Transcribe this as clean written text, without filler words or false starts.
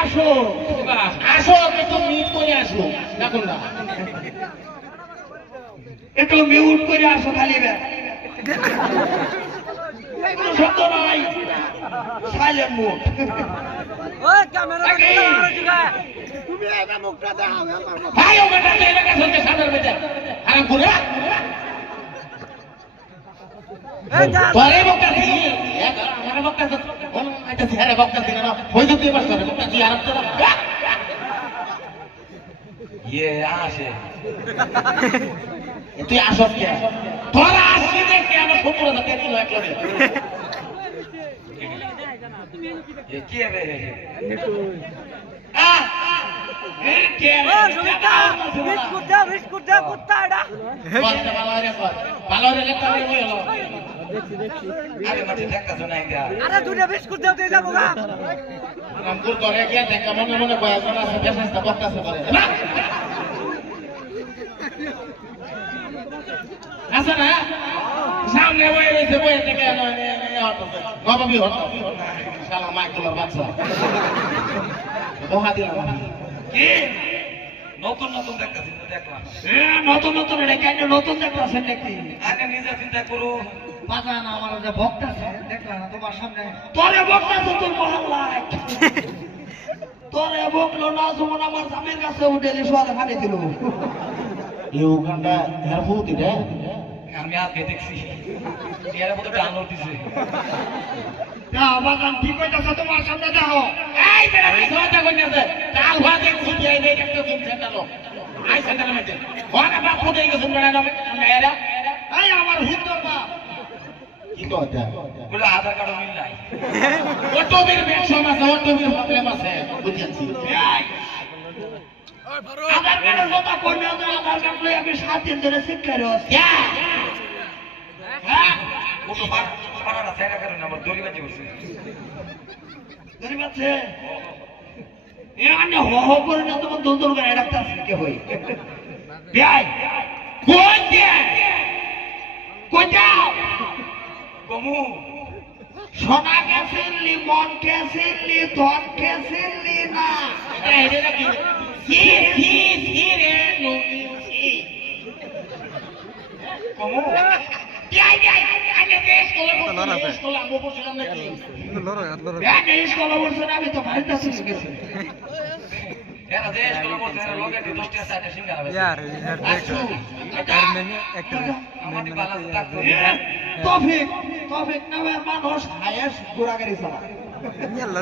আসো আসো একটু মিউট করে আসো দেখুন না একটু মিউট করে আসো খালি শব্দ নাই সাইলেন্ট মুড তুমি এটা মুখটা দেখাও ভাই ওটা দেবে কাছে সাদর বেটা আর ঘুরে তোরে বক্তা দি আমার বক্তা তো এটা ছেড়ে বক্তা দিনা না হই যদি এবার তোরে বক্তা দি আর তো ইয়ে আসে তুই আসস কে তোরা আসি দেখে আমার ফুপুরা তো কেন একলা ये क्या है सामने নবাবী হতো শালা মাইকেলের বাচ্চা বহা দিলাম কি নতুন নতুন দেখতেছি দেখলাম হ্যাঁ নতুন নতুন এটা কেন নতুন দেখতেছেন নাকি আগে নিজে চিন্তা করো বাজান আমার যে বক্তা আছে দেখলাম না তোমার সামনে তোরে বক্তা তো তোর মহল্লায় তোরে বকলো না যেমন আমার জামের কাছে উঠে সোয়ালে ফানি দিল এই উগান্ডা এর হুতি রে আমি আজকে দেখছি এর মতো ডাউনলোড দিছে না বাগান ঠিক হইতাছে তোমার সামনে দেখো এই বেটা কি কথা কইতাছে কাল ভাতে খুঁজে এই একটা জুম সেটালো আই সেটালো মধ্যে ওরা বাপ ফুটে গেছে বেটা না এরা এই আমার হুন্দর বাপ কি কথা বলে আধার কার্ড মিল নাই অটোবির ব্যবসা আছে অটোবির প্রবলেম আছে বুঝাচ্ছি আধার কার্ডের কথা কই না আধার কার্ড লই আমি 7 দিন ধরে চেক করে আছি হ্যাঁ ওটো পাড়াটা সাইডা করে না আমার দড়িবাজি করছে দড়িবাজি এ আনে হো করে না তোমার দন্দর করে রাখতে আছে কে হই ভাই কই দে কই যাও কমু সোনা কেসিলি মন কেসিলি ধন কেসিলি না এটা এটা কি সি রে নুনি সি কমু আমি তো ভাইটা শিখে গেছি তফিক নামের মানুষ হায়েস্ট ঘোরাগাড়ি চালা